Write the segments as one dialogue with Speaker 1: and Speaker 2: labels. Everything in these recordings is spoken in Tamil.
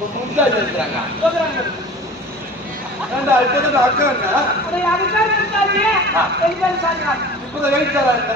Speaker 1: மும்தாஜ் இருக்கிறாங்க இப்பதான் அக்கா. இப்பதான் வெயிட் தரா என்ன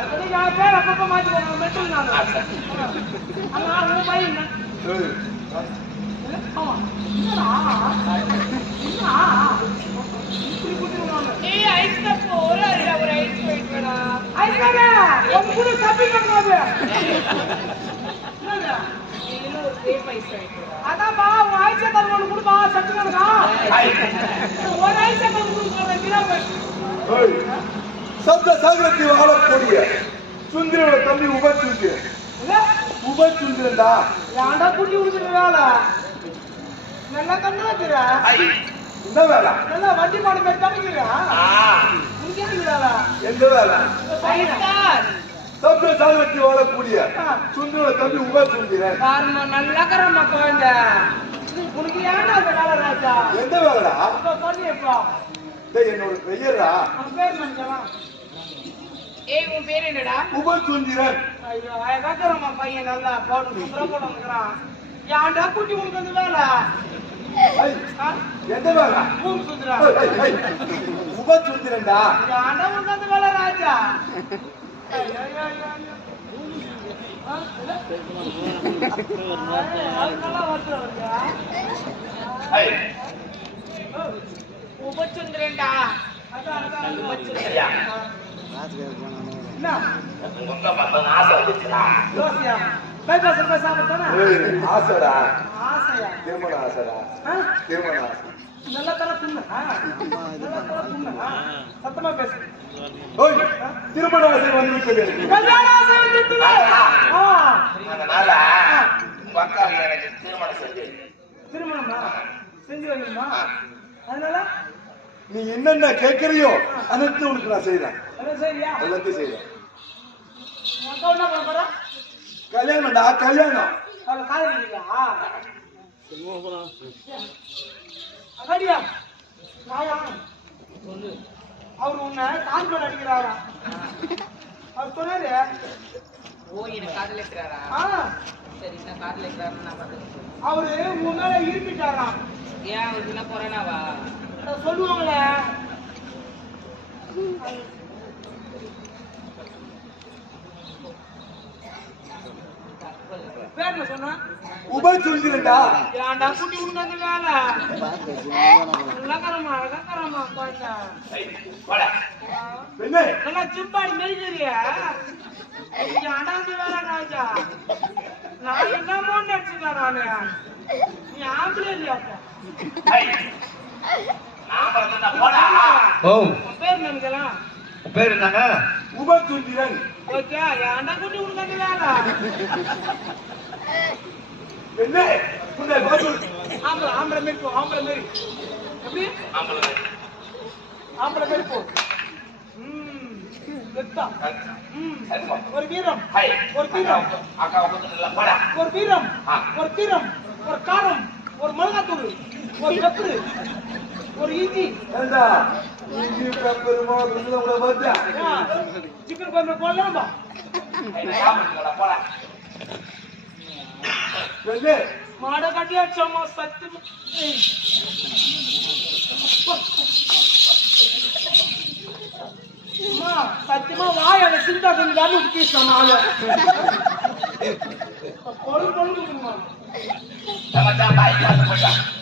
Speaker 1: சப்த சாகரத்தில் வாழக்கூடிய சுந்தரோட தம்பி உபச்சுந்திர உபச்சுந்திரன்டா
Speaker 2: ஏன்டா குட்டி விடுதுற வேலை நல்லா கண்ணு வைக்கிற
Speaker 1: வேலை
Speaker 2: நல்லா வண்டி மாடு மாதிரி தடுக்கிற உனக்கு எதுக்கு
Speaker 1: எந்த வேலை சப்த சாகரத்தில் வாழக்கூடிய சுந்தரோட தம்பி உபச்சுந்திரன்
Speaker 2: நல்லா கரம்மா குழந்தை உனக்கு ஏன்டா அந்த வேலை ராஜா
Speaker 1: எந்த வேலைடா என்னோட பெயரா
Speaker 2: அவன் பேர் மனுஷன்
Speaker 3: ஏய் உன் பேர் என்னடா
Speaker 1: உபச்சுந்திரன்
Speaker 2: ஐயோ அழகாக்கிறமா பையன் நல்லா சுந்தர போட்டு வந்துக்கிறான் ஏன்டா குட்டி உனக்கு அந்த வேலை?
Speaker 1: எந்த வேலை
Speaker 2: ஊர் சுந்தரா
Speaker 1: ஏய், ஏய், ஏய். உபச்சுந்திரன்டா
Speaker 2: ஏன்டா உனக்கு அந்த வேலை ராஜா ஐயோ, ஐயோ, ஐயோ, ஐயோ. ஆ, இல்ல. அதுக்கெல்லாம் வருத்தம் வருதா?
Speaker 1: ஏய்,
Speaker 3: உபச்சந்திரன்டா
Speaker 2: அதான், அதான்,
Speaker 3: உபச்சந்திரியா
Speaker 2: என்ன?
Speaker 4: உங்க அக்கா பார்த்தா ஆசை வந்துச்சுடா
Speaker 2: தோசையா? bypass ல போய் சாப்பிட்டானா?
Speaker 1: ஆசைடா
Speaker 2: ஆசையா?
Speaker 1: திருமண ஆசைடா? திருமண ஆசை
Speaker 2: நல்லா தர ஆ? சத்தமா பேசு.
Speaker 1: ஓய் திருமண ஆசை வந்து விட்டது.
Speaker 2: கல்யாண ஆசை.
Speaker 4: அதனால உங்க அக்கா எனக்கு திருமணம் செஞ்சு
Speaker 2: திருமணமா? செஞ்சு வைக்கணுமா? அதனால
Speaker 1: நீ என்னென்ன கேட்கறியோ அனைத்து உனக்கு நான்
Speaker 2: சரியா?
Speaker 1: எல்லாத்தையும்
Speaker 2: என்ன போறா?
Speaker 1: கல்யாணம்டா கல்யாணம்?
Speaker 2: அவரு உன்னை கால் மேல அடிக்கிறாரா? அவர் சொன்னாரு.
Speaker 3: ஓ எனக்கு காதலிக்கிறாரா சரி என்ன பார்த்துக்கிறேன்.
Speaker 2: அவரு உன் மேல இருப்பிட்டாராம்
Speaker 3: ஏன் அவருக்கு என்ன போறேனாவா?
Speaker 2: அத சொல்லுவாங்களே. பேர் என்ன சொன்னா? ஏன்டா குட்டி வேலை? நல்லா சிம்பாடி மெரிக்கிறியா ஏன்டா வேலை ராஜா. நான் நானு? நீ ஆம்பளை இல்லையா
Speaker 1: ஓ
Speaker 2: பேர்
Speaker 1: என்னங்க உன்னை பாசு-
Speaker 2: ஆம்பளை ஆம்பளை மாரி போ ஆம்பளை மாரி எப்படி
Speaker 4: ஆம்பளை
Speaker 2: ஆம்பளை மாரி போ. ஒரு வீரம் ஒரு காரம் ஒரு மிளகாத்தூள் ஒரு பெப்பரு ஒரு இஞ்சி.
Speaker 1: ஏண்டா? இஞ்சி பெப்பருமா விருதுல உங்களை பார்த்தா.
Speaker 2: சிக்கன் குழம்பு போடலாம்பா
Speaker 4: ஐய், சாப்பிடுங்கடா போடா
Speaker 1: பெண்ணே
Speaker 2: மாட கட்டியாச்சம்மா சத்தியமா ஏய். அம்மா சத்தியமா வாயால சிந்தா கொஞ்சம் பொழுது பொழுது
Speaker 4: Tama-tama, ikan semua.